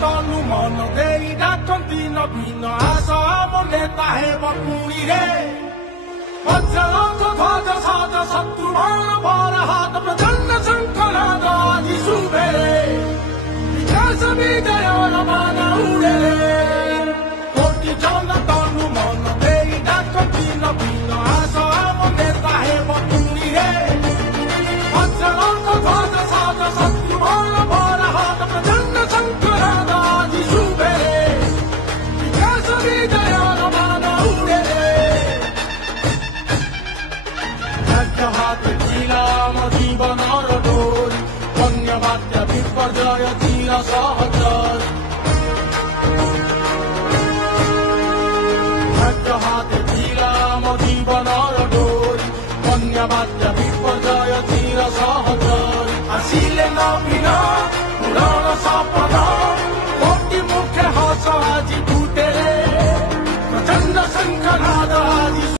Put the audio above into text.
Tonu mono dei da contino pino aso moneta he bapurire Vajra to dhaja saja satru bana bara hat prajanna sankara da adi subere Vikasa vidaya ramana udere Koti jana tonu mono dei da contino pino aso moneta he bapurire Vajra to dhaja saja satru bana bara hat prajanna sankara Viparjaya tira sahachar Hate tira madhi banar dori Kanya